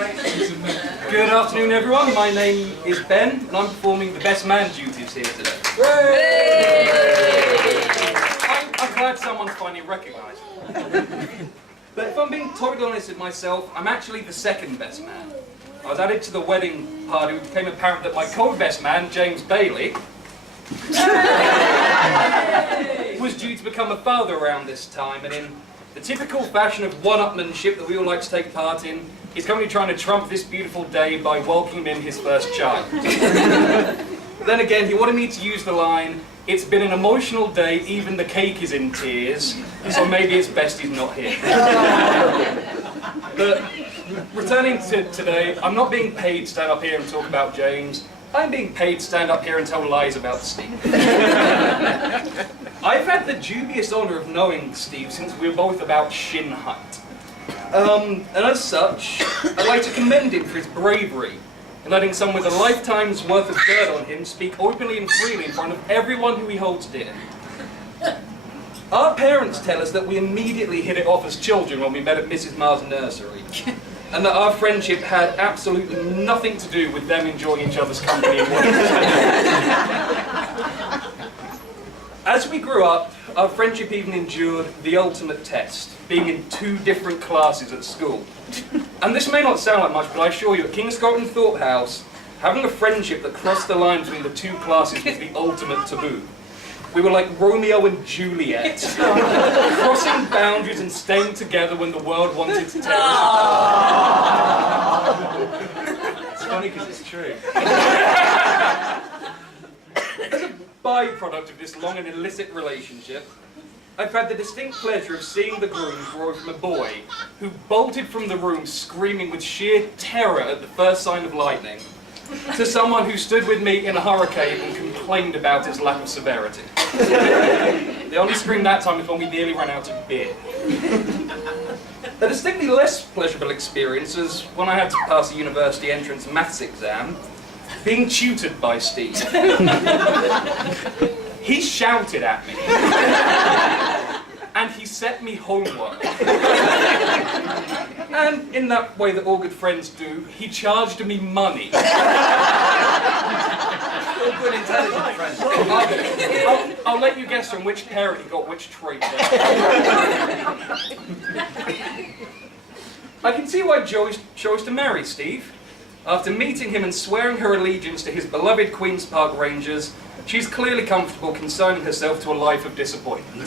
Good afternoon, everyone. My name is Ben, and I'm performing the best man duties here today. I'm glad someone's finally recognised me. But if I'm being totally honest with myself, I'm actually the second best man. I was added to the wedding party. It became apparent that my co-best man, James Bailey, was due to become a father around this time, and in the typical fashion of one-upmanship that we all like to take part in, he's currently trying to trump this beautiful day by welcoming in his first child. Then again, he wanted me to use the line, "It's been an emotional day, even the cake is in tears, so maybe it's best he's not here." But returning to today, I'm not being paid to stand up here and talk about James. I'm being paid to stand up here and tell lies about Steve. I've had the dubious honour of knowing Steve since we were both about shin height. And as such, I'd like to commend him for his bravery in letting someone with a lifetime's worth of dirt on him speak openly and freely in front of everyone who he holds dear. Our parents tell us that we immediately hit it off as children when we met at Mrs. Mars' nursery, and that our friendship had absolutely nothing to do with them enjoying each other's company and watching television. As we grew up, our friendship even endured the ultimate test, being in 2 different classes at school. And this may not sound like much, but I assure you, at Kingscote Thorpe House, having a friendship that crossed the line between the 2 classes was the ultimate taboo. We were like Romeo and Juliet, crossing boundaries and staying together when the world wanted to tear us apart. It's funny because it's true. As a byproduct of this long and illicit relationship, I've had the distinct pleasure of seeing the groom grow from a boy who bolted from the room screaming with sheer terror at the first sign of lightning, to someone who stood with me in a hurricane and complained about its lack of severity. The only scream that time was when we nearly ran out of beer. A distinctly less pleasurable experience was when I had to pass a university entrance maths exam, being tutored by Steve. He shouted at me, and he set me homework. And in that way that all good friends do, he charged me money. All good, intelligent friends. I'll let you guess from which parent he got which trait. I can see why Jo chose to marry Steve. After meeting him and swearing her allegiance to his beloved Queen's Park Rangers, she's clearly comfortable consigning herself to a life of disappointment.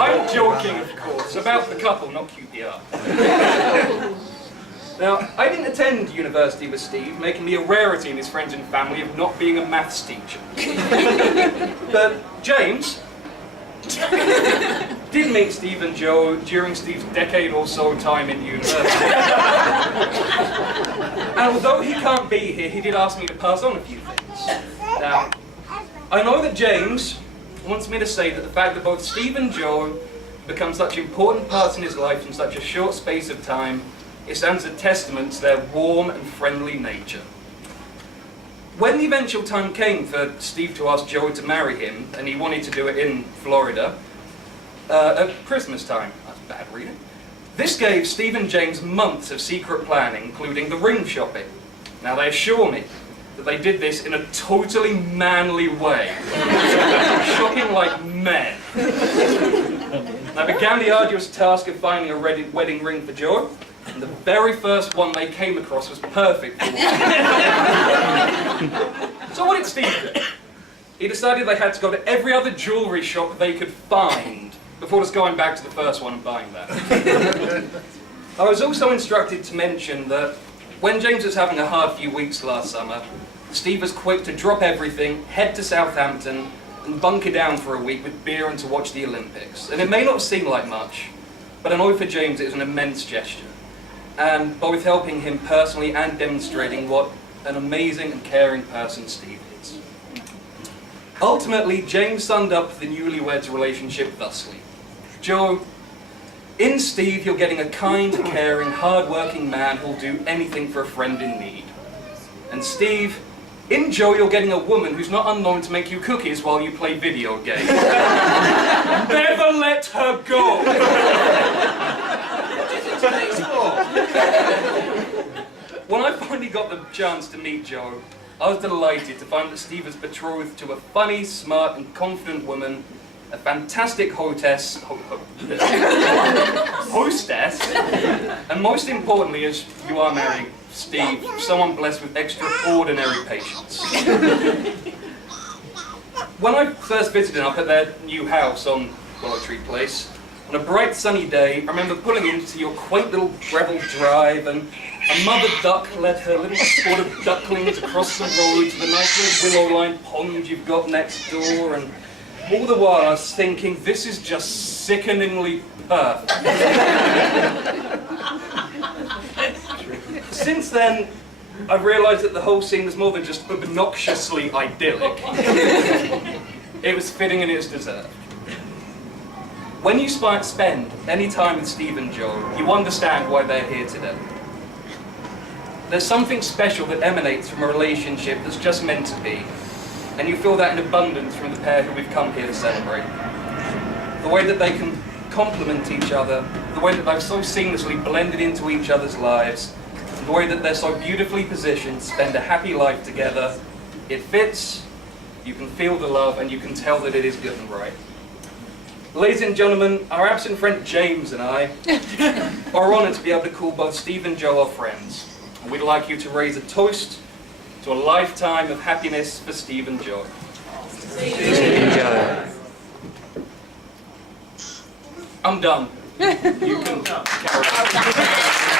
I'm joking, of course, about the couple, not QPR. Now, I didn't attend university with Steve, making me a rarity in his friends and family of not being a maths teacher. But James did meet Steve and Jo during Steve's decade or so time in university. And although he can't be here, he did ask me to pass on a few things. Now, I know that James wants me to say that the fact that both Steve and Jo become such important parts in his life in such a short space of time, it stands as a testament to their warm and friendly nature. When the eventual time came for Steve to ask Jo to marry him, and he wanted to do it in Florida, at Christmas time, that's bad reading, this gave Steve and James months of secret planning, including the ring shopping. Now they assure me that they did this in a totally manly way, shopping like men. I began the arduous task of finding a wedding ring for Jo, and the very first one they came across was perfect for me. So what did Steve do? He decided they had to go to every other jewellery shop they could find before just going back to the first one and buying that. I was also instructed to mention that when James was having a hard few weeks last summer, Steve was quick to drop everything, head to Southampton, and bunker down for a week with beer and to watch the Olympics. And it may not seem like much, but I know for James it was an immense gesture, and both helping him personally and demonstrating what an amazing and caring person Steve is. Ultimately, James summed up the newlyweds' relationship thusly. Jo, in Steve you're getting a kind, caring, hard-working man who'll do anything for a friend in need. And Steve, in Jo you're getting a woman who's not unknown to make you cookies while you play video games. Never let her go! finally got the chance to meet Jo, I was delighted to find that Steve was betrothed to a funny, smart and confident woman, a fantastic hostess, and most importantly, as you are marrying Steve, someone blessed with extraordinary patience. When I first visited up at their new house on Willow Tree Place, on a bright sunny day, I remember pulling into your quaint little gravel drive, and a mother duck led her little squad of ducklings across the road to the nice little willow-lined pond you've got next door, and all the while I was thinking, this is just sickeningly perfect. Since then, I've realised that the whole scene was more than just obnoxiously idyllic. It was fitting and it's deserved. When you spend any time with Steve and Jo, you understand why they're here today. There's something special that emanates from a relationship that's just meant to be, and you feel that in abundance from the pair who we've come here to celebrate. The way that they can complement each other, the way that they've so seamlessly blended into each other's lives, the way that they're so beautifully positioned to spend a happy life together. It fits, you can feel the love, and you can tell that it is good and right. Ladies and gentlemen, our absent friend James and I are honoured to be able to call both Steve and Jo our friends. And we'd like you to raise a toast to a lifetime of happiness for Steve and Jo. I'm done. You can carry on.